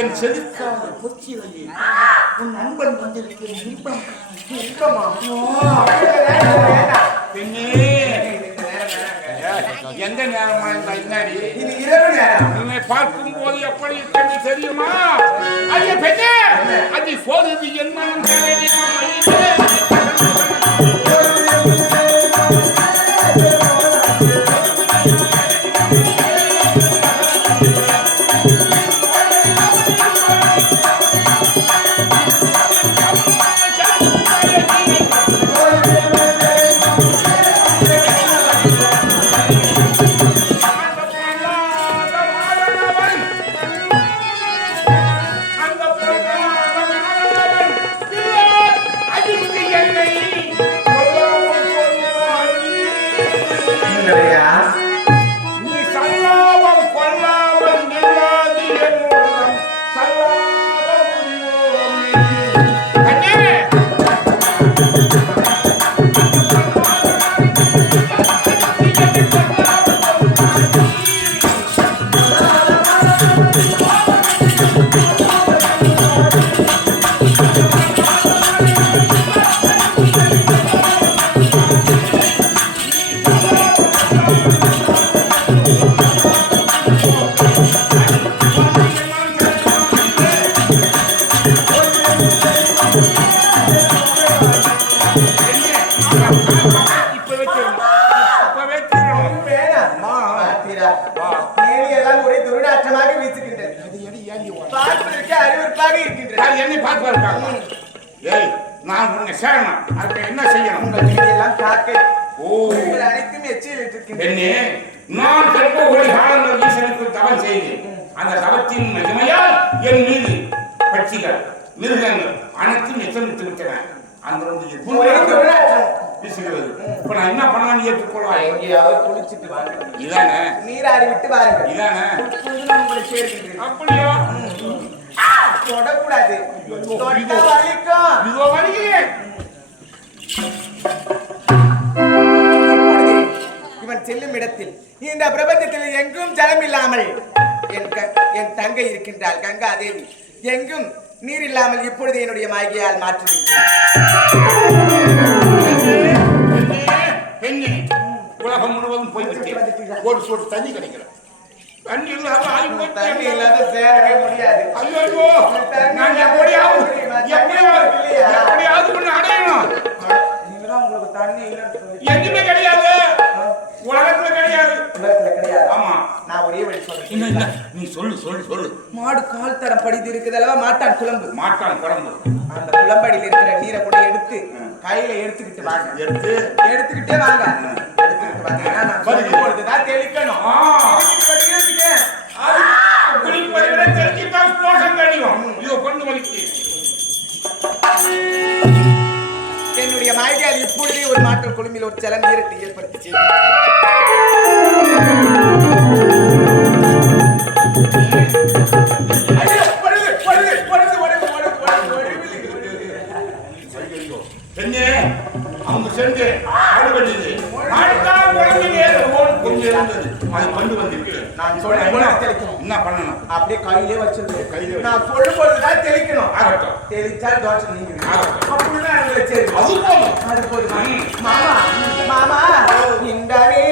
என் செதுக்காத பொச்சிலையே உன் நண்பன் வந்திருக்கிற இன்பமா எந்த நேரமா இருந்தா இன்னாடி உன்னை பார்க்கும் போது எப்படி இருக்கிறது தெரியுமா? ஐயா பெண்ணே, அது போது என்ன என்னை பார்ப்பாரு. ஏய், நான் உன்னை சேரணும். அதுக்கு என்ன செய்யணும்? அனைத்தும் எச்சில் பெண்ணே, நான் கற்ப ஒரு காலங்கள் ஈசனுக்கு தவம் செய்தேன். அந்த தவத்தின் மகிமையால் என் மீது பட்சிகள் மிருகங்கள் அனைத்தும் எச்சரித்து விட்டன. அந்த வீசுகிறது. இப்ப நான் என்ன பண்ணலாம் ஏற்றுக்கொள்வா? எங்கேயாவது குளிச்சுட்டு வாங்க. இதானே நீராடி விட்டு வாருங்க. இதானே உங்களை சேர்க்கிறேன். அப்படியா? தொடக்கூடாது. தொட்டா வலிக்கும். இதோ வலிக்கிறேன். இவன் செல்லும் இடத்தில் இந்த பிரபஞ்சத்தில் எங்கும் ஜலம் இல்லாமல் என் தங்கை இருக்கின்றாள் கங்கா தேவி. எங்கும் நீர் இல்லாமல் இப்பொழுது என்னுடைய மாய்கையால் மாற்றுகின்றேன். உலகம் முழுவதும் போய்விட்டேன். ஒரு சொட்டு தண்ணி கிடைக்கல. தண்ணி இல்லாத சேரவே முடியாது. ஐயோ, நான் எப்படியாவது ஒண்ணு அடையணும். உங்களுக்கு தண்ணி எதுவுமே கிடையாது. உலகத்துல கிடையாது. ஆமா, நான் ஒரே வழி சொல்றேன். நீ சொல்லு. மாடு கால் தடம் படித்து இருக்குது அல்லவா? மாட்டான் குழம்பு. அந்த குழம்படியில் இருக்கிற நீரை கூட எடுத்து கையில எடுத்துக்கிட்டு வாங்க. எடுத்துக்கிட்டே வாங்க. எடுத்துக்கிட்டு வாங்க. நான் சொல்லும்போதுதான் தெளிக்கணும். என்னுடைய மாய்கையால் இப்பொழுதே ஒரு மாற்றல் குழுமில் ஒரு செல நீரட்டு ஏற்படுத்தி அவங்க சென்று நான் என்ன பண்ணணும்? அப்படியே கையிலே வச்சிருக்கேன். நான் சொல்லும் போதுதான் தெளிக்கணும். தெளிச்சால் தோஷம் நீங்க அப்படிதான் அது போதும். மாமா இந்தவே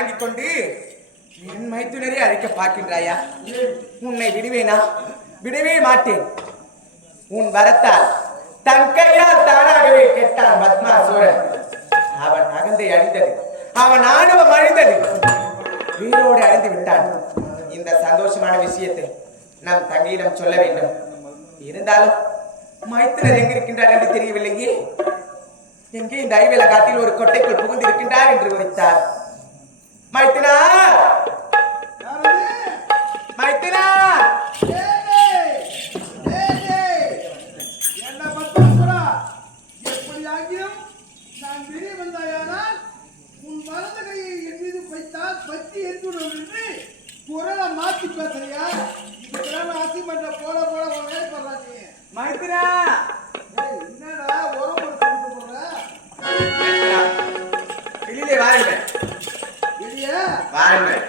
வாங்கிக் கொண்டு என் மைத்துனரை அழைக்க பார்க்கின்றாயா? உன்னை விடுவேனா? விடவே மாட்டேன். உன் வரத்தால் தன் கையால் தானாகவே கெட்டான் பத்மாசூரன். அவன் அகந்தை அழிந்தது, அவன் ஆணவம் அழிந்தது, வீரோடு அழிந்து விட்டான். இந்த சந்தோஷமான விஷயத்தை நம் தங்கையிடம் சொல்ல வேண்டும். இருந்தாலும் மைத்துனர் எங்க இருக்கின்றார் என்று தெரியவில்லையே. எங்கே இந்த ஐவேல காட்டில் ஒரு கொட்டைக்குள் புகுந்து இருக்கின்றார் என்று உரைத்தார். மைத்துனா, மைத்துனா, நான் வெளியே வந்தாயானால் உன் வலது கையை என் மீது வைத்தால் பற்றி ஏற்றுவிடும் என்று குரலை மாற்றி பேசுறியா? இதுக்கெல்லாம் ஆசி பண்ற போட போட வேலை பண்ணாங்க. மைத்துனா, என்னடா உரம் போடுற? வெளியிலே வாருங்கள், வெளியே வாருங்கள்.